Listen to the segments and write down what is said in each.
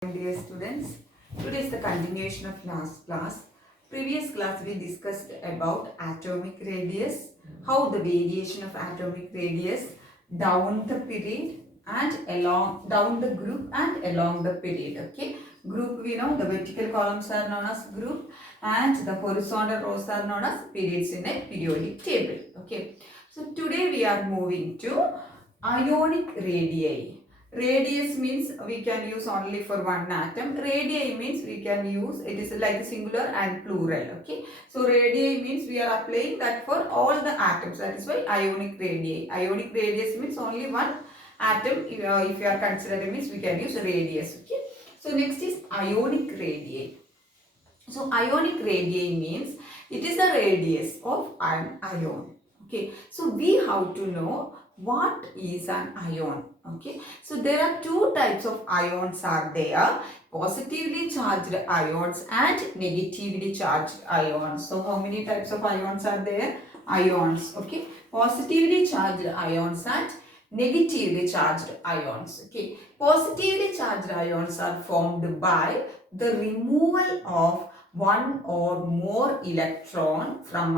Dear students, today is the continuation of last class. Previous class we discussed about atomic radius, how the variation of atomic radius down the period and along down the group and along the period. Okay, group we know the vertical columns are known as group and the horizontal rows are known as periods in a periodic table. Okay, so today we are moving to ionic radii. Radius means we can use only for one atom. Radii means we can use, it is like singular and plural. Okay. So radii means we are applying that for all the atoms. That is why ionic radii. Ionic radius means only one atom. If you are considering means we can use radius. Okay. So next is ionic radii. So ionic radii means it is the radius of an ion. Okay. So we have to know what is an ion. Okay, so there are two types of ions are there, positively charged ions and negatively charged ions. So how many types of ions are there? Ions. Okay, positively charged ions and negatively charged ions. Okay, positively charged ions are formed by the removal of one or more electron from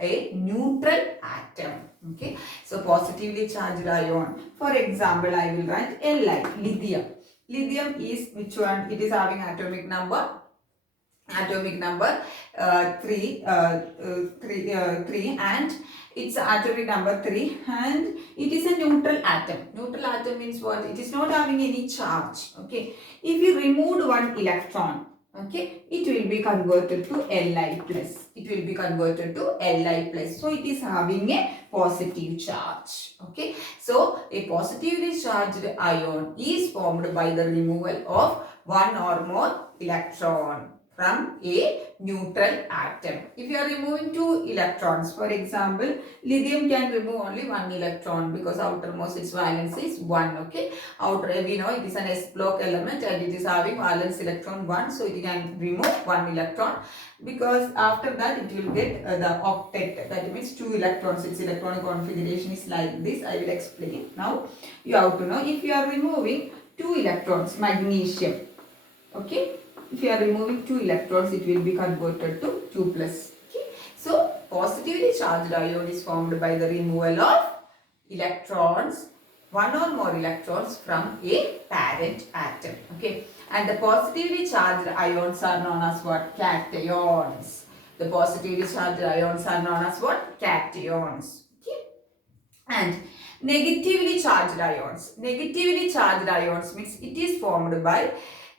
a neutral atom. Okay, so positively charged ion. For example, I will write Li, lithium. Lithium is which one? It is having atomic number 3 and its atomic number 3 and it is a neutral atom. Neutral atom means what? It is not having any charge. Okay, if you remove one electron, okay, it will be converted to Li plus. It will be converted to Li plus. So it is having a positive charge. Okay, so a positively charged ion is formed by the removal of one or more electron from a neutral atom. If you are removing two electrons, for example, lithium can remove only one electron because outermost its valence is 1. Okay, outer we know it is an s block element and it is having valence electron 1, so it can remove one electron because after that it will get the octet, that means 2 electrons. Its electronic configuration is like this. I will explain. Now you have to know, if you are removing 2 electrons, magnesium, okay, if you are removing 2 electrons, it will be converted to 2 plus. Okay. So positively charged ion is formed by the removal of electrons, one or more electrons from a parent atom. Okay, and the positively charged ions are known as what? Cations. The positively charged ions are known as what? Cations. Okay, and negatively charged ions. Negatively charged ions means it is formed by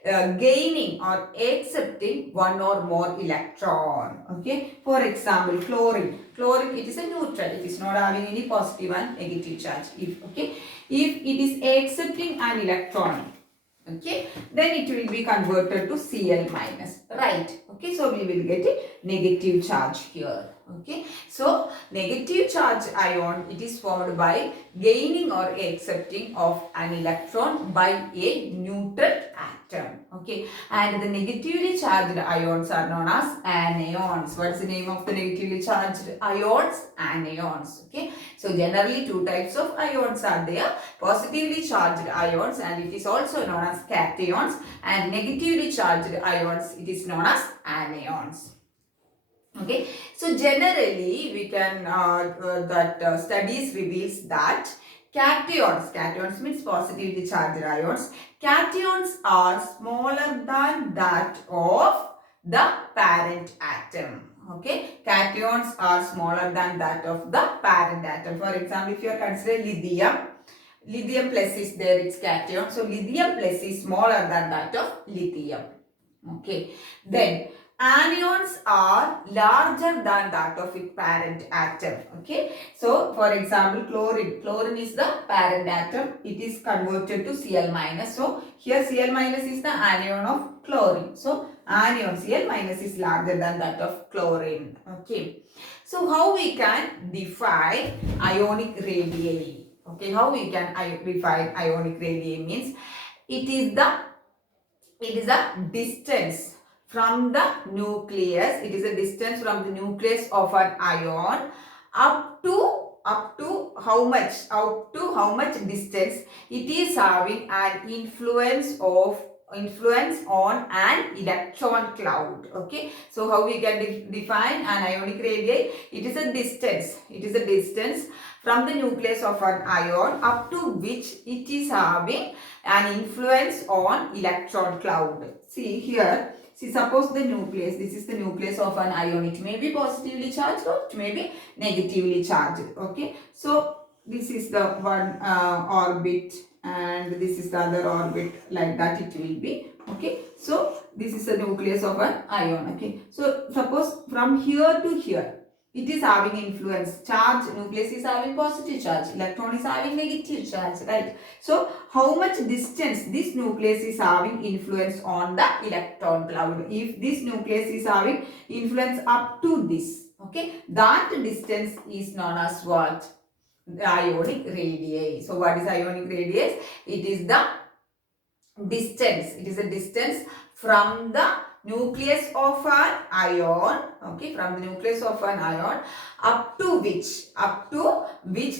gaining or accepting one or more electron. Okay, for example, chlorine. Chlorine, it is a neutral. It is not having any positive and negative charge. If it is accepting an electron, okay, then it will be converted to Cl minus, right? Okay, so we will get a negative charge here. Okay, so negative charge ion, it is formed by gaining or accepting of an electron by a neutral atom. Okay, and the negatively charged ions are known as anions. What's the name of the negatively charged ions? Anions. Okay, so generally two types of ions are there, positively charged ions and it is also known as cations, and negatively charged ions, it is known as anions. Okay, so generally we can studies reveals that cations means positively charged ions, cations are smaller than that of the parent atom. Okay, cations are smaller than that of the parent atom. For example, if you are considering lithium plus is there, its cation, so lithium plus is smaller than that of lithium. Okay, then anions are larger than that of its parent atom. Okay, so for example, chlorine is the parent atom, it is converted to Cl minus. So here Cl minus is the anion of chlorine, so anion Cl minus is larger than that of chlorine. Okay, so how we can define ionic radii? Okay, how we can define ionic radii means it is a distance from the nucleus. It is a distance from the nucleus of an ion up to how much distance it is having an influence of influence on an electron cloud. Okay, so how we can define an ionic radii? It is a distance. It is a distance from the nucleus of an ion up to which it is having an influence on electron cloud. See here. See, suppose the nucleus, this is the nucleus of an ion. It may be positively charged or it may be negatively charged. Okay, so this is the one orbit and this is the other orbit, like that it will be. Okay, so this is the nucleus of an ion. Okay, so suppose from here to here it is having influence. Charge, nucleus is having positive charge, electron is having negative charge, right? So how much distance this nucleus is having influence on the electron cloud? If this nucleus is having influence up to this, okay, that distance is known as what? The ionic radii. So what is ionic radius? It is the distance. It is a distance from the nucleus of an ion, okay, from the nucleus of an ion up to which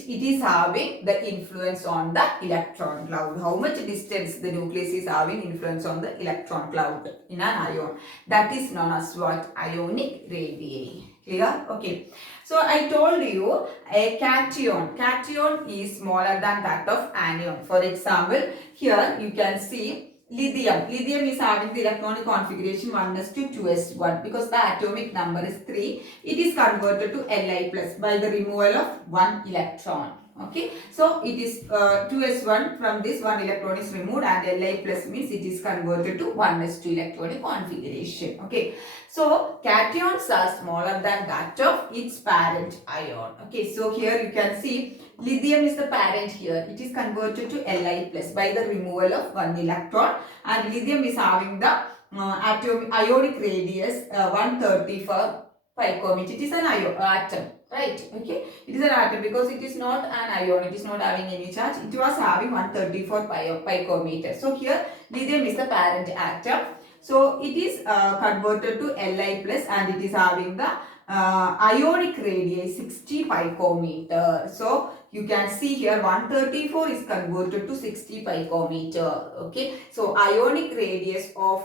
it is having the influence on the electron cloud. How much distance the nucleus is having influence on the electron cloud in an ion. That is known as what? Ionic radii. Clear? Okay. So I told you a cation. Cation is smaller than that of anion. For example, here you can see lithium. Lithium is having the electronic configuration 1s2 2s1 because the atomic number is 3. It is converted to Li plus by the removal of one electron. Okay, so it is 2s1, from this one electron is removed, and Li plus means it is converted to 1s2 electronic configuration. Okay, so cations are smaller than that of its parent ion. Okay, so here you can see lithium is the parent here. It is converted to Li plus by the removal of one electron, and lithium is having the ionic radius 134 picometer. It is an atom. Right, okay. It is an atom because it is not an ion. It is not having any charge. It was having 134 picometer. So here lithium is the parent atom. So it is converted to Li plus and it is having the ionic radii 60 picometer. So you can see here 134 is converted to 60 picometer. Okay. So ionic radius of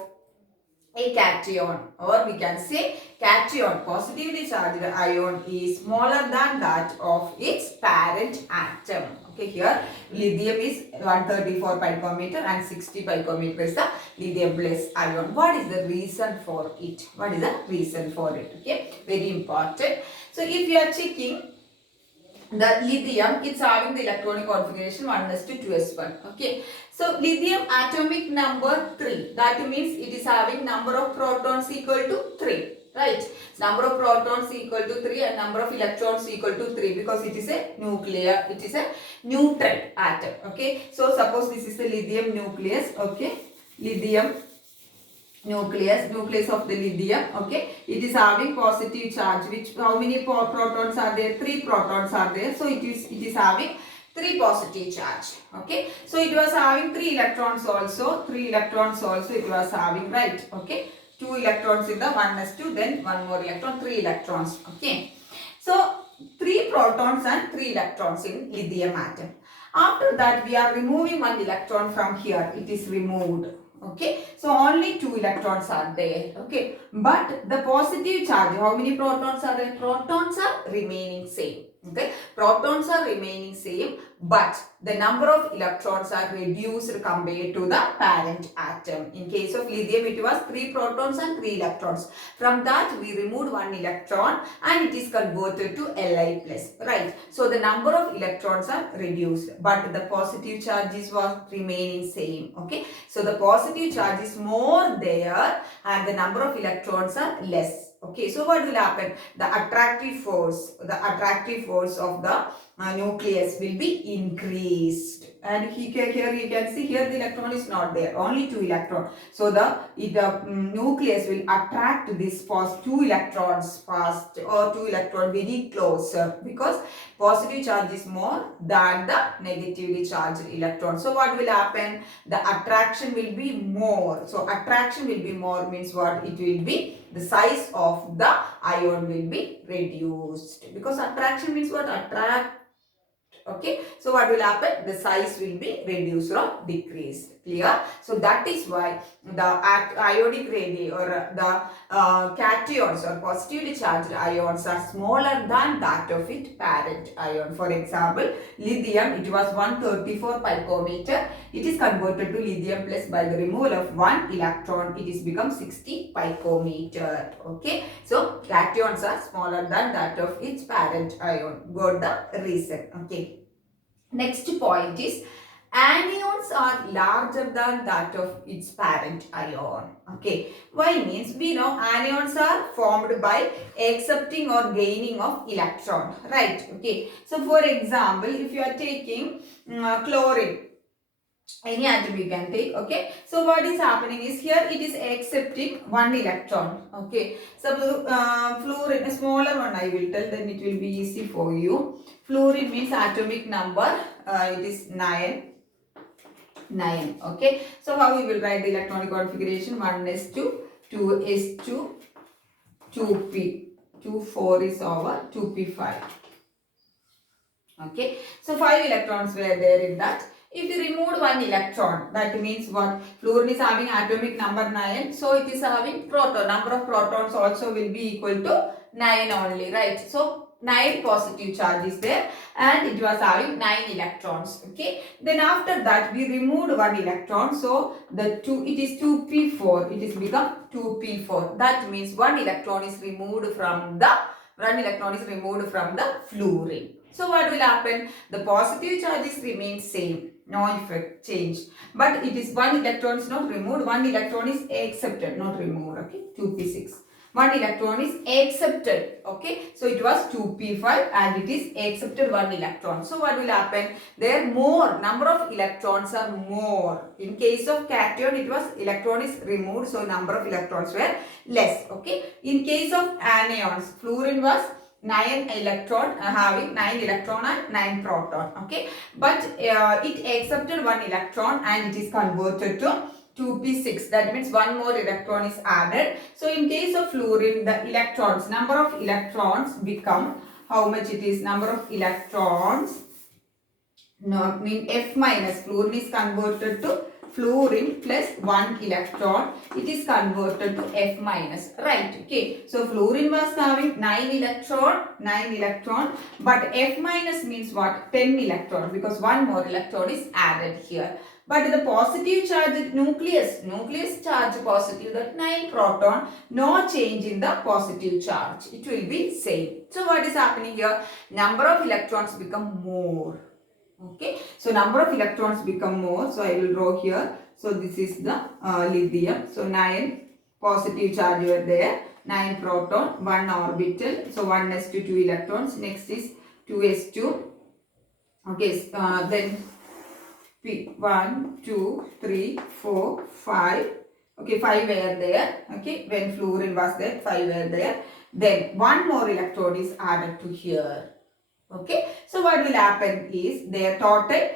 a cation, or we can say cation, positively charged ion, is smaller than that of its parent atom. Okay, here lithium is 134 picometer and 60 picometer is the lithium plus ion. What is the reason for it? What is the reason for it? Okay, very important. So if you are checking the lithium, it's having the electronic configuration 1s2 2s1. Okay, so lithium atomic number 3. That means it is having number of protons equal to 3. Right, number of protons equal to 3 and number of electrons equal to 3 because it is a nuclear, it is a neutral atom. Okay, so suppose this is the lithium nucleus. Okay, lithium nucleus of the lithium. Okay, it is having positive charge, which how many protons are there? 3 protons are there, so it is having 3 positive charge. Okay, so it was having 3 electrons also, it was having, right? Okay, 2 electrons in the 1s2, then one more electron, 3 electrons. Okay, so 3 protons and 3 electrons in lithium atom. After that we are removing one electron from here. It is removed. Okay, so only 2 electrons are there. Okay, but the positive charge, how many protons are there? Protons are remaining same. Okay, protons are remaining same, but the number of electrons are reduced compared to the parent atom. In case of lithium, it was 3 protons and 3 electrons. From that, we removed one electron and it is converted to Li plus. Right. So the number of electrons are reduced, but the positive charges was remaining same. Okay. So the positive charge is more there and the number of electrons are less. Okay, so what will happen? The attractive force of the nucleus will be increased. And here you can see here the electron is not there, only 2 electrons. So the nucleus will attract this 2 electrons fast or 2 electrons very closer because positive charge is more than the negatively charged electron. So what will happen? The attraction will be more. So attraction will be more means what? It will be the size of the ion will be reduced because attraction means what? Attract. Okay, so what will happen? The size will be reduced or decreased. Clear? So that is why the ionic radii or the cations or positively charged ions are smaller than that of its parent ion. For example, lithium, it was 134 picometer. It is converted to lithium plus by the removal of one electron. It is become 60 picometer. Okay. So cations are smaller than that of its parent ion. Got the reason. Okay. Next point is anions are larger than that of its parent ion. Okay. Why means we know anions are formed by accepting or gaining of electron. Right. Okay. So for example, if you are taking chlorine, any atom you can take. Okay. So what is happening is here it is accepting one electron. Okay. So fluorine, a smaller one I will tell, then it will be easy for you. Fluorine means atomic number, it is 9. Okay. So how we will write the electronic configuration? 1s2, 2s2, 2p, 2 4 is over, 2p5. Okay. So 5 electrons were there in that. If you remove one electron, that means what? Fluorine is having atomic number 9. So it is having proton. Number of protons also will be equal to 9 only, right? So 9 positive charge is there and it was having 9 electrons. Okay. Then after that we removed one electron. So the 2, it is 2p4. It is become 2p4. That means one electron is removed from the fluorine. So what will happen? The positive charges remain same. No effect change. But it is one electron is not removed. One electron is accepted, not removed. Okay. 2p6. One electron is accepted. Okay. So it was 2p5 and it is accepted one electron. So what will happen? There more number of electrons are more. In case of cation it was electron is removed. So number of electrons were less. Okay. In case of anions, fluorine was 9 electron, having 9 electron and 9 proton. Okay. But it accepted one electron and it is converted to 2p6. That means one more electron is added. So in case of fluorine, the electrons, number of electrons become, how much it is? Number of electrons, no, mean F minus. Fluorine is converted to fluorine plus 1 electron. It is converted to F minus. Right. Okay. So fluorine was having 9 electron. But F minus means what? 10 electron, because one more electron is added here. But the positive charge nucleus charge positive, that 9 proton, no change in the positive charge. It will be same. So what is happening here? Number of electrons become more. Okay. So number of electrons become more. So I will draw here. So this is the lithium. So 9 positive charge over there. 9 proton, 1 orbital. So 1s2, 2 electrons. Next is 2s2. Okay. Then P 1, 2, 3, 4, 5. Okay, 5 were there. Okay, when fluorine was there, 5 were there. Then one more electron is added to here. Okay, so what will happen is their total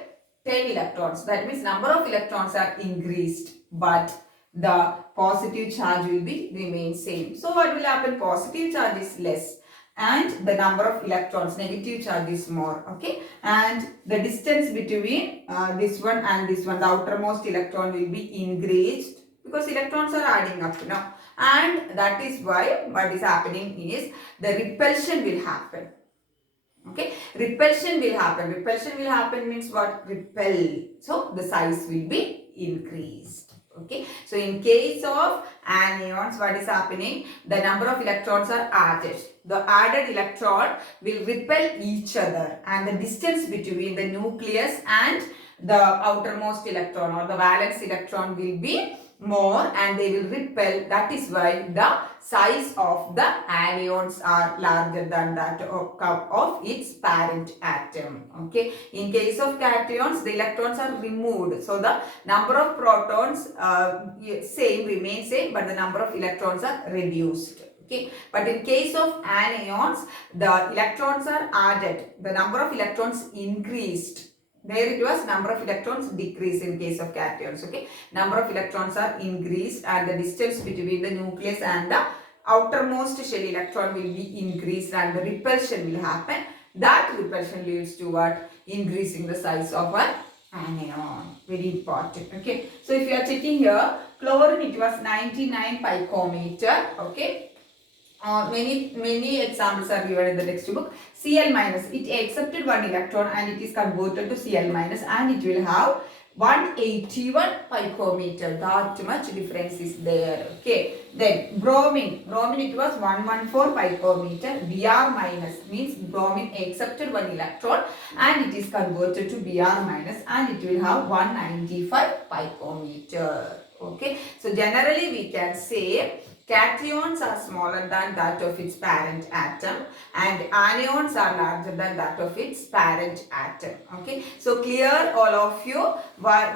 10 electrons. That means number of electrons are increased, but the positive charge will be remain same. So what will happen? Positive charge is less and the number of electrons, negative charge is more. Okay, and the distance between this one and this one, the outermost electron will be increased because electrons are adding up now, and that is why what is happening is the repulsion will happen. Okay, repulsion will happen. Repulsion will happen means what? Repel. So the size will be increased. Okay, so in case of anions, what is happening? The number of electrons are added. The added electron will repel each other, and the distance between the nucleus and the outermost electron or the valence electron will be more, and they will repel. That is why the size of the anions are larger than that of its parent atom. Okay. In case of cations, the electrons are removed. So the number of protons remain same, but the number of electrons are reduced. Okay. But in case of anions, the electrons are added. The number of electrons increased. There it was number of electrons decreased in case of cations. Okay, number of electrons are increased and the distance between the nucleus and the outermost shell electron will be increased and the repulsion will happen. That repulsion leads to what? Increasing the size of our anion. Very important. Okay. So if you are checking here, chlorine it was 99 picometer. Okay. Many examples are given in the textbook. Cl minus, it accepted one electron and it is converted to Cl minus and it will have 181 picometer. That much difference is there. Okay. Then bromine it was 114 picometer. Br minus means bromine accepted one electron and it is converted to Br minus and it will have 195 picometer. Okay. So generally we can say cations are smaller than that of its parent atom and anions are larger than that of its parent atom. Okay, so clear all of you what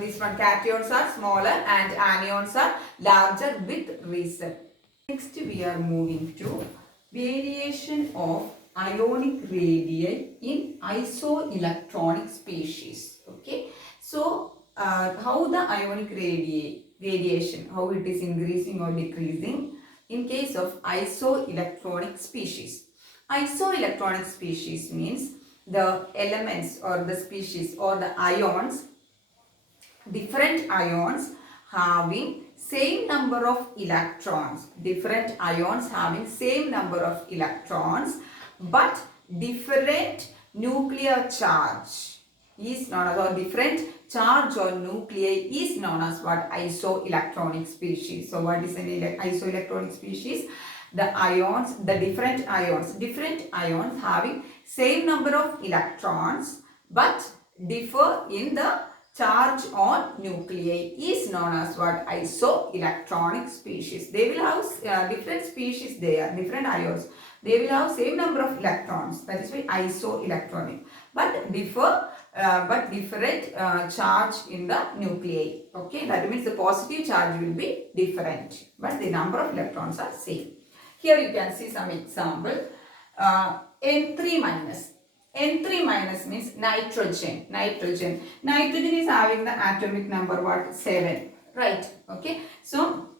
this one, cations are smaller and anions are larger with reason. Next we are moving to variation of ionic radii in isoelectronic species. Okay, so how the ionic radiation, how it is increasing or decreasing in case of isoelectronic species. Isoelectronic species means the elements or the species or the ions, different ions having same number of electrons, different ions having same number of electrons but different nuclear charge is known as, or different charge or nuclei is known as what? Isoelectronic species. So what is an isoelectronic species? The ions, the different ions having same number of electrons but differ in the charge on nuclei is known as what? Isoelectronic species. They will have different species there, different ions. They will have same number of electrons. That is why isoelectronic. But different charge in the nuclei. Okay, that means the positive charge will be different, but the number of electrons are same. Here you can see some example. N3 minus. N3 minus means nitrogen. Nitrogen is having the atomic number what? 7. Right. Okay. So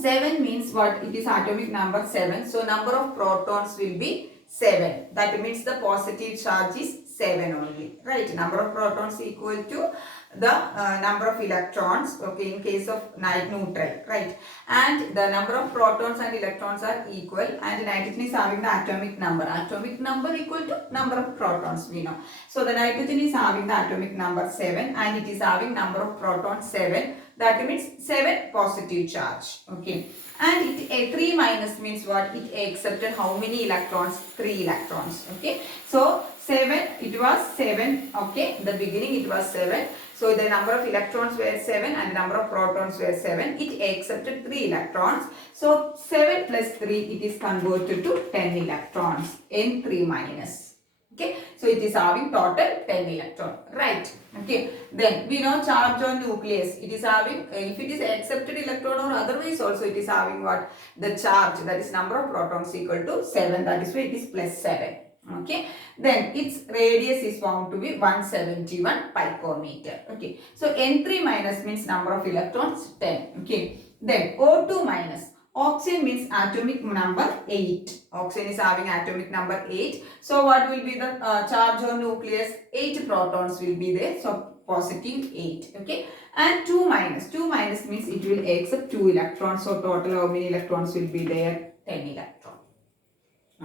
7 means what? It is atomic number 7. So number of protons will be 7. That means the positive charge is 7 only. Right. Number of protons equal to the number of electrons. Okay. In case of neutral. Right. And the number of protons and electrons are equal. And nitrogen is having the atomic number. Atomic number equal to number of protons we know. So the nitrogen is having the atomic number 7 and it is having number of protons 7. That means 7 positive charge. Okay. And a 3 minus means what? It accepted how many electrons? 3 electrons. Okay. So 7, it was 7. Okay. In the beginning it was 7. So the number of electrons were 7 and number of protons were 7. It accepted 3 electrons. So 7 plus 3, it is converted to 10 electrons. N3 minus. Okay, so it is having total 10 electron, right? Okay, then we know charge on nucleus. It is having, if it is accepted electron or otherwise also it is having what? The charge, that is number of protons equal to 7. That is why it is plus 7. Okay, then its radius is found to be 171 picometer. Okay, so N3 minus means number of electrons 10. Okay, then O2 minus. Oxygen means atomic number 8. Oxygen is having atomic number 8. So what will be the charge on nucleus? 8 protons will be there. So positive 8. Okay. And 2 minus. 2 minus means it will accept 2 electrons. So total how many electrons will be there? 10 electrons.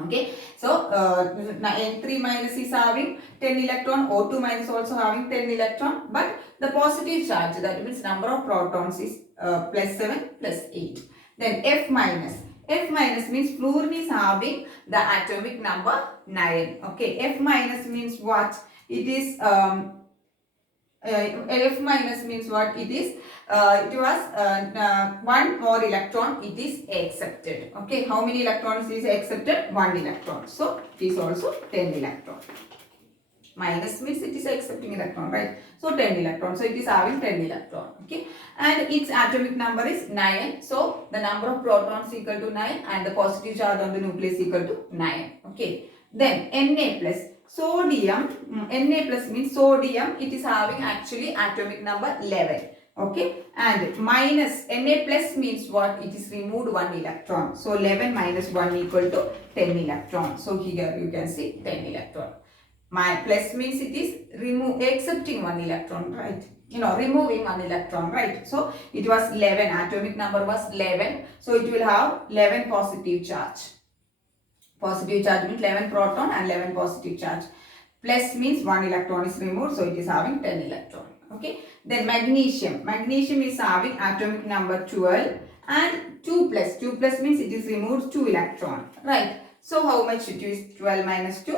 Okay. So N3 minus is having 10 electron. O2 minus also having 10 electron. But the positive charge, that means number of protons is plus 7 plus 8. Then F minus. F minus means fluorine is having the atomic number 9. Okay. F minus means what? It is F minus means what? It is it was 1 more electron it is accepted. Okay. How many electrons is accepted? 1 electron. So it is also 10 electron. Minus means it is accepting electron, right? So 10 electrons. So it is having 10 electron. Okay. And its atomic number is 9. So the number of protons equal to 9 and the positive charge on the nucleus equal to 9. Okay. Then Na plus. Sodium. Na plus means sodium. It is having actually atomic number 11. Okay. And minus Na plus means what? It is removed 1 electron. So 11 minus 1 equal to 10 electron. So here you can see 10 electron. Plus means it is accepting one electron, right? Removing one electron, right? So it was 11, atomic number was 11. So it will have 11 positive charge. Positive charge means 11 proton and 11 positive charge. Plus means one electron is removed, so it is having 10 electron. Okay. Then magnesium. Magnesium is having atomic number 12 and 2 plus. 2 plus means it is removed 2 electron, right? So how much it is? 12 minus 2,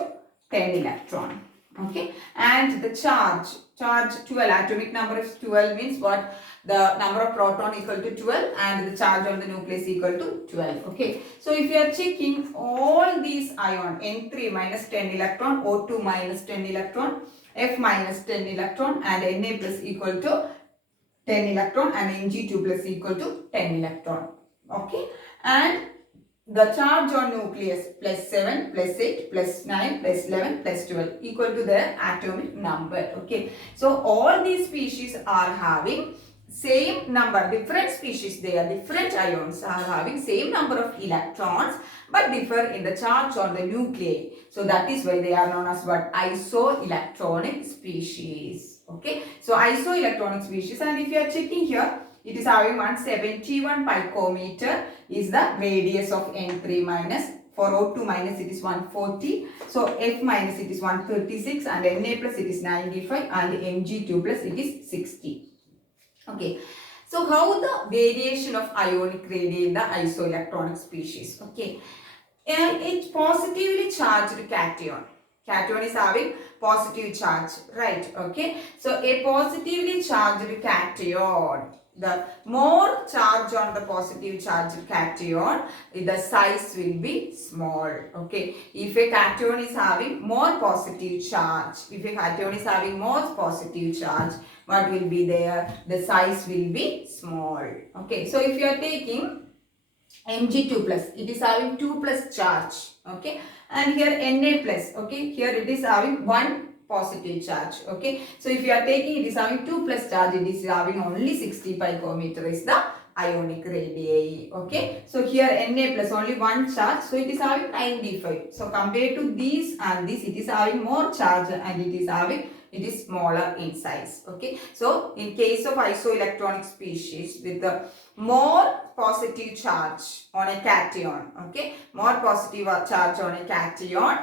10 electron. Okay. And the charge 12, atomic number is 12 means what? The number of proton equal to 12 and the charge on the nucleus equal to 12. Okay. So if you are checking all these ion, N3 minus 10 electron, O2 minus 10 electron, F minus 10 electron and Na plus equal to 10 electron and Mg2 plus equal to 10 electron. Okay. And the charge on nucleus plus 7, plus 8, plus 9, plus 11, plus 12 equal to their atomic number. Okay. So all these species are having same number, different species, they are different ions are having same number of electrons but differ in the charge on the nuclei. So that is why they are known as what? Isoelectronic species. Okay. So isoelectronic species, and if you are checking here, it is having 171 picometer is the radius of N3 minus. For O2 minus it is 140. So F minus it is 136 and Na plus it is 95 and Mg2 plus it is 60. Okay. So how the variation of ionic radii in the isoelectronic species? Okay. And it's positively charged cation. Cation is having positive charge, right? Okay. So a positively charged cation, the more charge on the positive charged cation, the size will be small. Okay. If a cation is having more positive charge, what will be there? The size will be small. Okay. So if you are taking Mg2 plus, it is having 2 plus charge. Okay. And here Na plus. Okay. Here it is having 1 positive charge. Okay. So if you are taking, it is having 2 plus charge, it is having only 60 picometer is the ionic radii. Okay. So here Na plus only 1 charge. So it is having 95. So compared to these and this, it is having more charge and it is smaller in size. Okay. So in case of isoelectronic species with the more positive charge on a cation, okay, more positive charge on a cation,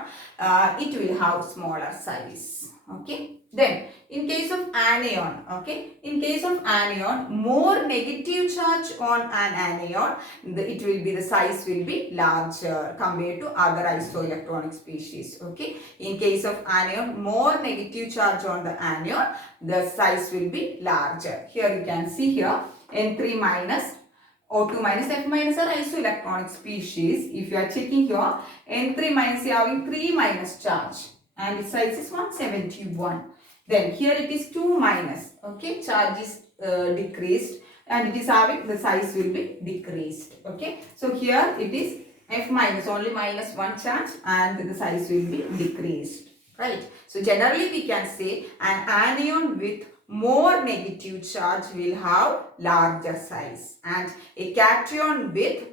it will have smaller size. Okay. Then in case of anion, okay, in case of anion, more negative charge on an anion, the size will be larger compared to other isoelectronic species. Okay. In case of anion, more negative charge on the anion, the size will be larger. Here you can see here N3 minus O2 minus F minus are isoelectronic species. If you are checking here, N3 minus, you are having 3 minus charge and its size is 171. Then here it is 2 minus, okay, charge is decreased and it is having, the size will be decreased. Okay. So here it is F minus, only minus 1 charge and the size will be decreased. Right. So generally we can say an anion with more negative charge will have larger size and a cation with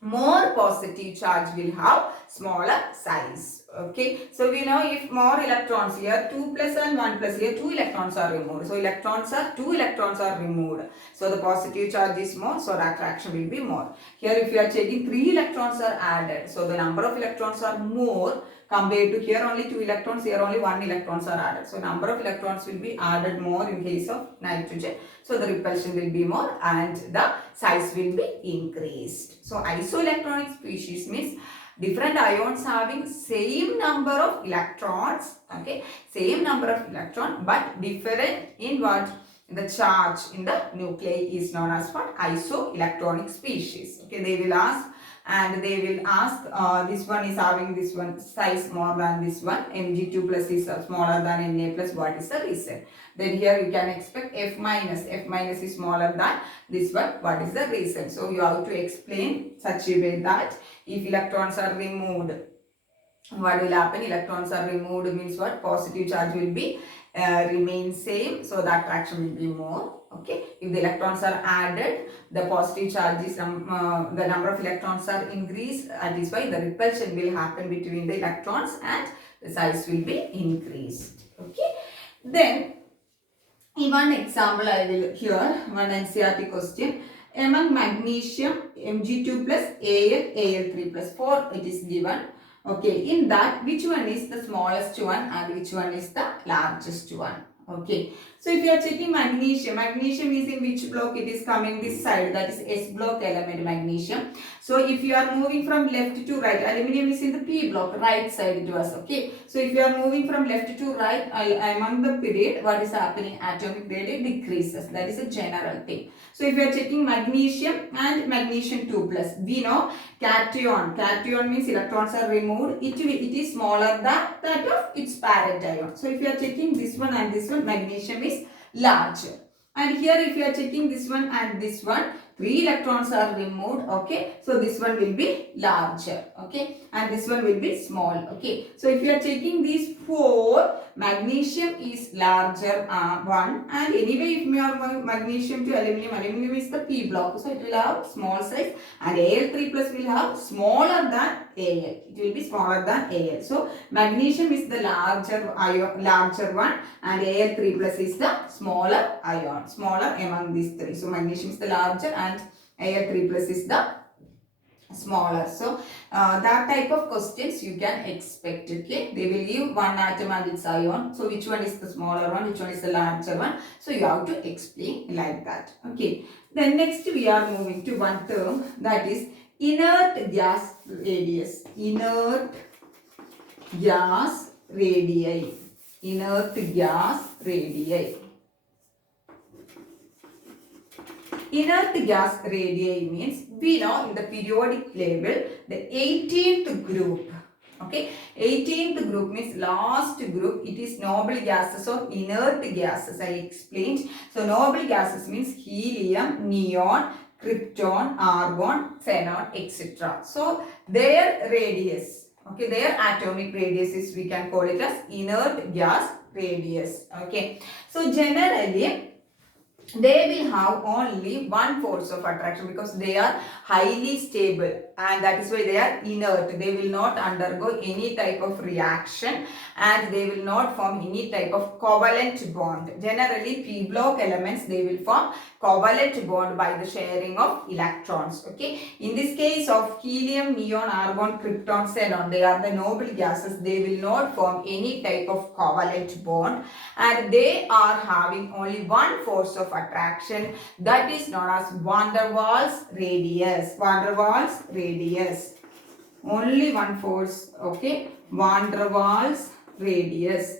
more positive charge will have smaller size. Okay. So we know if more electrons here, 2 plus and 1 plus, here 2 electrons are removed. So 2 electrons are removed. So the positive charge is more, so the attraction will be more. Here if you are checking 3 electrons are added. So the number of electrons are more compared to here only 2 electrons, here only 1 electrons are added. So number of electrons will be added more in case of nitrogen. So the repulsion will be more and the size will be increased. So isoelectronic species means different ions having same number of electrons, okay, same number of electrons but different in what? The charge in the nuclei is known as what? Isoelectronic species. Okay, they will ask this one is having this one size more than this one, Mg2 plus is smaller than Na plus, what is the reason? Then here you can expect F minus is smaller than this one, what is the reason? So you have to explain such a way that if electrons are removed what will happen? Electrons are removed means what? Positive charge will be remain same, so the attraction will be more. Okay, if the electrons are added, the positive charge is the number of electrons are increased, that is why the repulsion will happen between the electrons and the size will be increased. Okay, then in one example I will here one NCERT question. Among magnesium Mg2 plus Al3 plus 4 it is given. Okay, in that which one is the smallest one and which one is the largest one? Okay, so if you are checking magnesium, magnesium is in which block? It is coming this side, that is S block element magnesium. So if you are moving from left to right, aluminum is in the P block, right side it was. Okay, so if you are moving from left to right among the period, what is happening? Atomic radius decreases. That is a general thing. So if you are checking magnesium and magnesium 2 plus, we know cation. Cation means electrons are removed. It is smaller than that of its parent ion. So if you are checking this one and this one, magnesium is larger. And here if you are checking this one and this one, 3 electrons are removed. Okay, so this one will be larger. Okay, and this one will be small. Okay, so if you are checking these 4, magnesium is larger one, and anyway if you are magnesium to aluminum, aluminum is the P block, so it will have small size, and Al3 plus will have smaller than Al. It will be smaller than Al. So magnesium is the larger ion, larger one, and Al3 plus is the smaller ion, smaller among these 3. So magnesium is the larger and Al3 plus is the smaller. So that type of questions you can expect. Okay, they will give one atom and its ion. So which one is the smaller one, which one is the larger one? So you have to explain like that. Okay, then next we are moving to one term, that is inert gas radius. Inert gas radii. Inert gas radii. Inert gas radii means, we know in the periodic table the 18th group. Okay, 18th group means last group. It is noble gases or inert gases. I explained. So noble gases means helium, neon, krypton, argon, xenon, etc. So their radius, okay, their atomic radius is, we can call it as inert gas radius. Okay, so generally they will have only one force of attraction because they are highly stable, and that is why they are inert. They will not undergo any type of reaction, and they will not form any type of covalent bond. Generally P block elements, they will form covalent bond by the sharing of electrons. Okay, in this case of helium, neon, argon, krypton, xenon, they are the noble gases. They will not form any type of covalent bond, and they are having only one force of attraction, that is known as van der Waals radius. Van der Waals radius, only one force. Okay, van der Waals radius.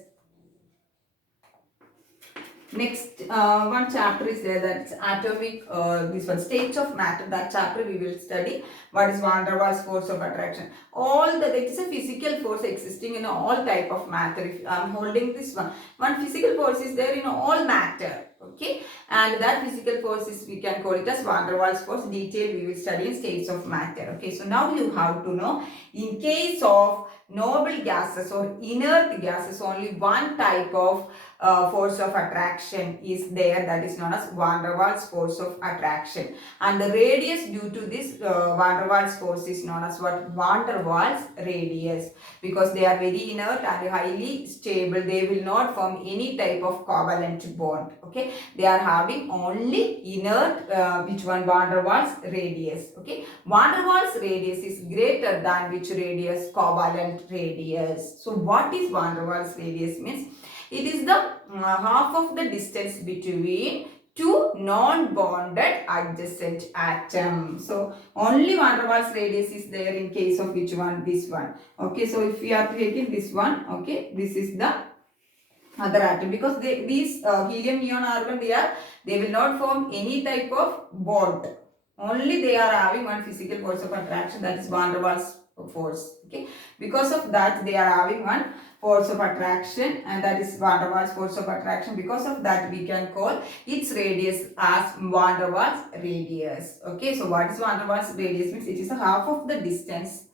Next one chapter is there, that's atomic, this one states of matter. That chapter we will study what is van der Waals force of attraction. All the, it is a physical force existing in all type of matter. If I am holding this one physical force is there in all matter. Okay, and that physical force is, we can call it as van der Waals force. Detail we will study in states of matter. Okay, so now you have to know, in case of noble gases or inert gases, only one type of force of attraction is there, that is known as van der Waals force of attraction, and the radius due to this van der Waals force is known as what? Van der Waals radius, because they are very inert and highly stable. They will not form any type of covalent bond. Okay, they are having only inert which one? Van der Waals radius. Okay, van der Waals radius is greater than which radius? Covalent radius. So what is van der Waals radius means? It is the half of the distance between two non-bonded adjacent atoms. So only van der Waals radius is there in case of which one? This one. Okay, so if we are taking this one, okay, this is the other atom, because these helium, neon, argon, they will not form any type of bond. Only they are having one physical force of attraction, that is van der Waals force. Okay, because of that they are having one force of attraction, and that is van der Waals force of attraction. Because of that we can call its radius as van der Waals radius. Okay, so what is van der Waals radius means? It is a half of the distance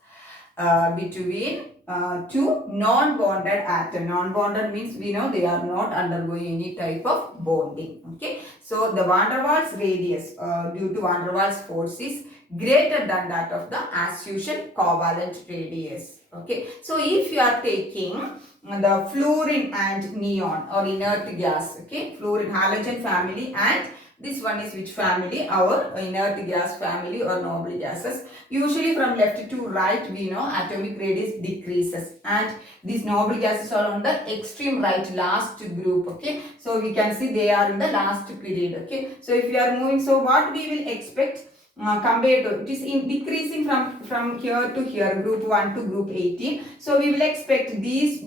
between to non-bonded atom. Non-bonded means we know they are not undergoing any type of bonding. Okay. So the van der Waals radius due to van der Waals force is greater than that of the as usual covalent radius. Okay. So if you are taking the fluorine and neon or inert gas, okay, fluorine halogen family, and this one is which family? Our inert gas family or noble gases. Usually from left to right we know atomic radius decreases, and these noble gases are on the extreme right, last group. Okay, so we can see they are in the last period. Okay, so if we are moving, so what we will expect compared to, it is in decreasing from here to here, group 1 to group 18. So we will expect these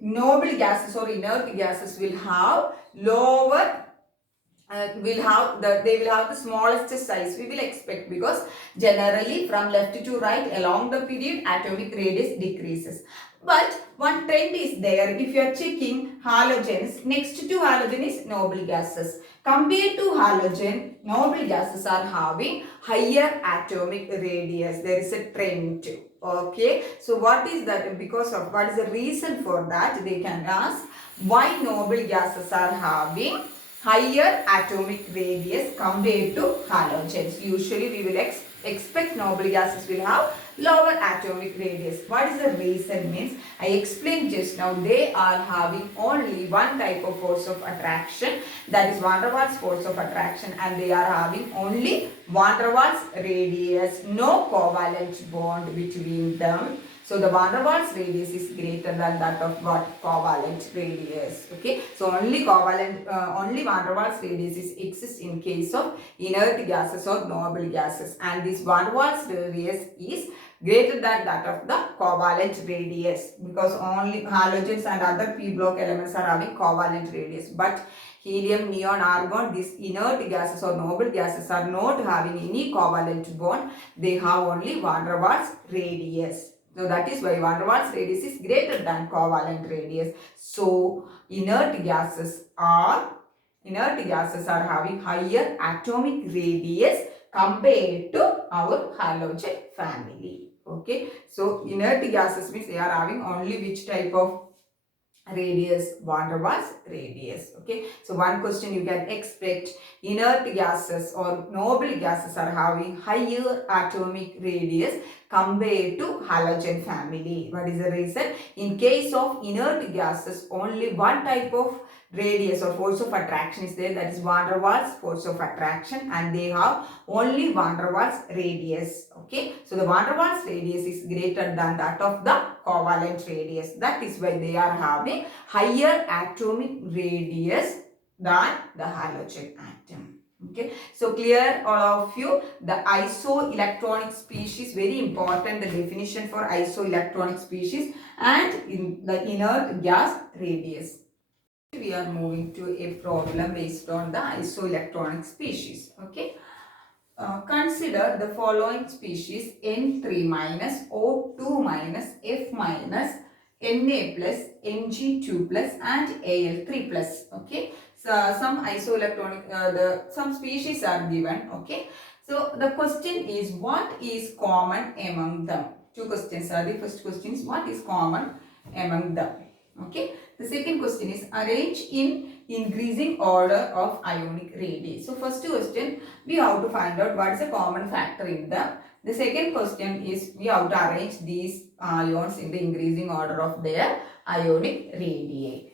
noble gases or inert gases will have lower they will have the smallest size we will expect, because generally from left to right along the period atomic radius decreases. But one trend is there. If you are checking halogens, next to halogen is noble gases. Compared to halogen, noble gases are having higher atomic radius. There is a trend. Okay, so what is that? Because of what is the reason for that? They can ask why noble gases are having higher atomic radius compared to halogens. Usually we will expect noble gases will have lower atomic radius. What is the reason means? I explained just now, they are having only one type of force of attraction, that is van der Waals force of attraction, and they are having only van der Waals radius, no covalent bond between them. So the van der Waals radius is greater than that of what? Covalent radius. Okay. So only covalent, only van der Waals radius exists in case of inert gases or noble gases, and this van der Waals radius is greater than that of the covalent radius, because only halogens and other p block elements are having covalent radius, but helium, neon, argon, these inert gases or noble gases are not having any covalent bond. They have only van der Waals radius. So that is why van der Waals radius is greater than covalent radius. So inert gases are having higher atomic radius compared to our halogen family. Okay. So inert gases means they are having only which type of radius? Van der Waals radius. Okay. So one question you can expect, inert gases or noble gases are having higher atomic radius compared to halogen family. What is the reason? In case of inert gases, only one type of radius or force of attraction is there, that is van der Waals force of attraction, and they have only van der Waals radius. Okay, so the van der Waals radius is greater than that of the covalent radius. That is why they are having higher atomic radius than the halogen atom. Okay, so clear all of you. The isoelectronic species, very important, the definition for isoelectronic species, and in the inert gas radius. We are moving to a problem based on the isoelectronic species. Okay, consider the following species: N3 minus, O2 minus, F minus, Na plus, Mg2 plus, and Al3 plus. Okay, so some isoelectronic, some species are given. Okay, so the question is, what is common among them? Two questions are the first question is, what is common among them? Okay, the second question is, arrange in increasing order of ionic radii. So first question, we have to find out what is the common factor in them. The second question is, we have to arrange these ions in the increasing order of their ionic radii.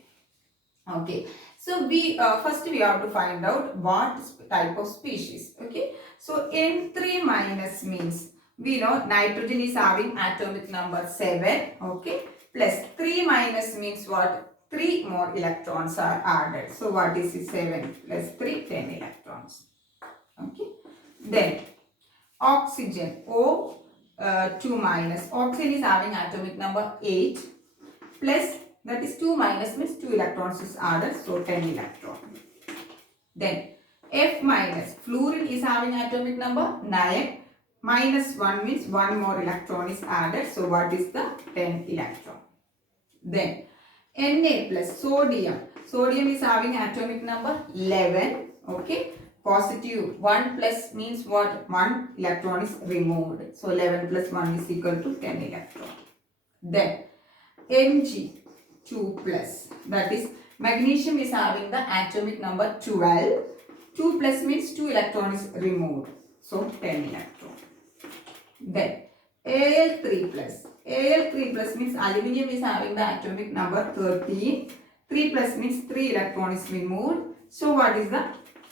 Okay, so we first we have to find out what type of species. Okay, so N3 minus means, we know nitrogen is having atomic number 7. Okay, plus 3 minus means what? 3 more electrons are added. So what is it? 7 plus 3, 10 electrons. Okay, then oxygen, O2 minus, oxygen is having atomic number 8, plus, that is 2 minus means 2 electrons is added, so 10 electrons. Then F minus, fluorine is having atomic number 9, minus 1 means 1 more electron is added, so what is the 10 electron. Then Na plus, sodium, sodium is having atomic number 11. Okay, positive, 1 plus means what? 1 electron is removed, so 11 plus 1 is equal to 10 electron. Then Mg2 plus, that is magnesium is having the atomic number 12. 2 plus means 2 electron is removed. So 10 electron. Then Al3 plus. Al3 plus means aluminium is having the atomic number 13. 3 plus means 3 electron is removed. So what is the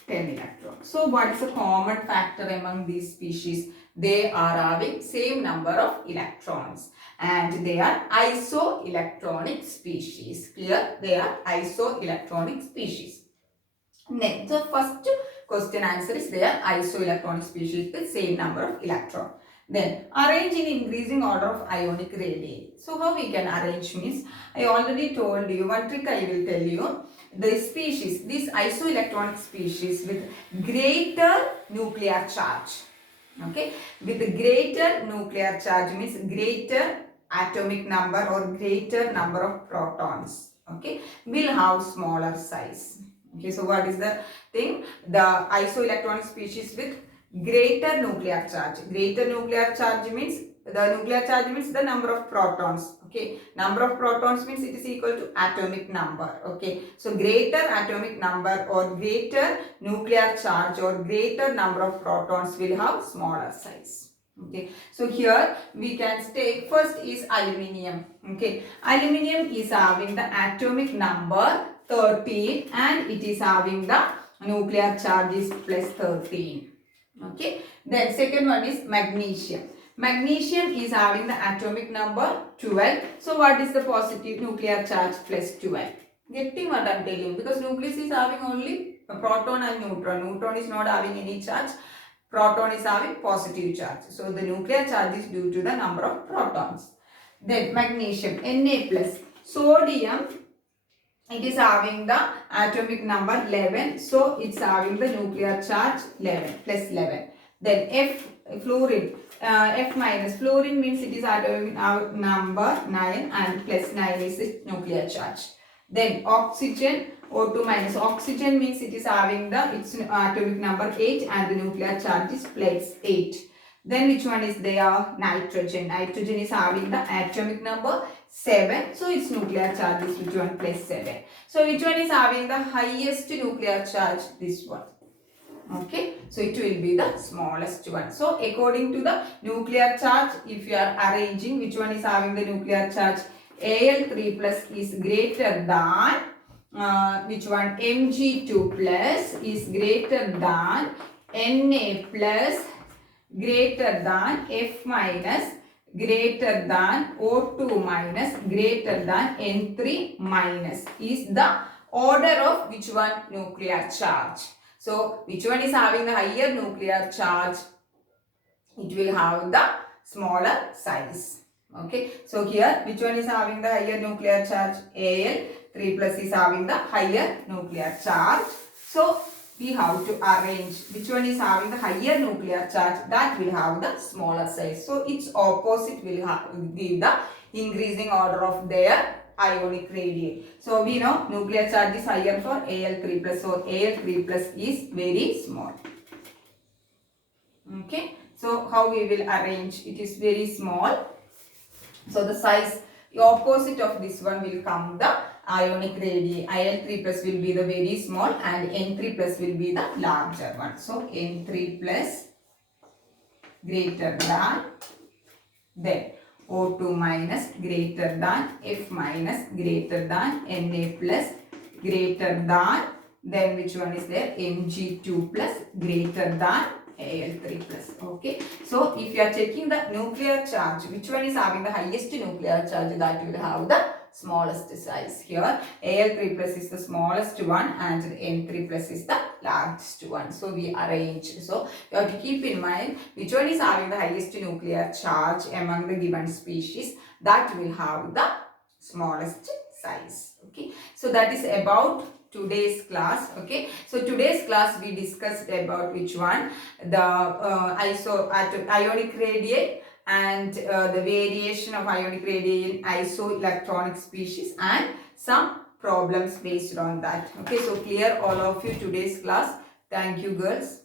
10 electron? So what is the common factor among these species? They are having same number of electrons and they are isoelectronic species. Clear? They are isoelectronic species. Next, the first question answer is they are isoelectronic species with same number of electron. Then arrange in increasing order of ionic radii. So how we can arrange means, I already told you, one trick I will tell you. The species, these isoelectronic species with greater nuclear charge. Okay, with greater nuclear charge means greater atomic number or greater number of protons. Okay, will have smaller size. Okay, so what is the thing? The isoelectronic species with greater nuclear charge. Greater nuclear charge means the nuclear charge means the number of protons. Okay, number of protons means it is equal to atomic number. Okay, so greater atomic number or greater nuclear charge or greater number of protons will have smaller size. Okay, so here we can take first is aluminium. Okay, aluminium is having the atomic number 13 and it is having the nuclear charge is plus 13. Okay, then second one is magnesium. Magnesium is having the atomic number 12. So what is the positive nuclear charge? Plus 12. Getting what I am telling you, because nucleus is having only a proton and neutron. Neutron is not having any charge. Proton is having positive charge. So the nuclear charge is due to the number of protons. Then magnesium, Na plus. Sodium, it is having the atomic number 11. So it's having the nuclear charge 11 plus 11. Then fluorine, F minus. Fluorine means it is atomic number 9 and plus 9 is its nuclear charge. Then oxygen, O2 minus. Oxygen means it is having its atomic number 8 and the nuclear charge is plus 8. Then which one is there? Nitrogen. Nitrogen is having the atomic number 7. So its nuclear charge is which one? Plus 7. So which one is having the highest nuclear charge? This one. Okay. So it will be the smallest one. So according to the nuclear charge, if you are arranging, which one is having the nuclear charge? Al3 plus is greater than which one? Mg2 plus is greater than Na plus greater than F minus greater than O2 minus greater than N3 minus is the order of which one? Nuclear charge. So which one is having the higher nuclear charge? It will have the smaller size. Okay, so here which one is having the higher nuclear charge? Al3 plus is having the higher nuclear charge. So we have to arrange which one is having the higher nuclear charge, that will have the smaller size. So its opposite will give the increasing order of their ionic radii. So we know nuclear charge is higher for Al3 plus. So Al3 plus is very small. Okay, so how we will arrange? It is very small. So the size, the opposite of this one will come the ionic radii. Al3 plus will be the very small and N3 plus will be the larger one. So N3 plus greater than, then O2 minus greater than, F minus greater than, Na plus greater than, then which one is there? Mg2 plus greater than Al3 plus. Okay, so if you are checking the nuclear charge, which one is having the highest nuclear charge, that will have the smallest size. Here Al3 plus is the smallest one and N3 plus is the largest one. So we arrange. So you have to keep in mind which one is having the highest nuclear charge among the given species, that will have the smallest size. Okay, so that is about today's class. Okay, so today's class we discussed about which one? The ionic radii and the variation of ionic radii in isoelectronic species and some problems based on that. Okay, so clear all of you today's class. Thank you girls.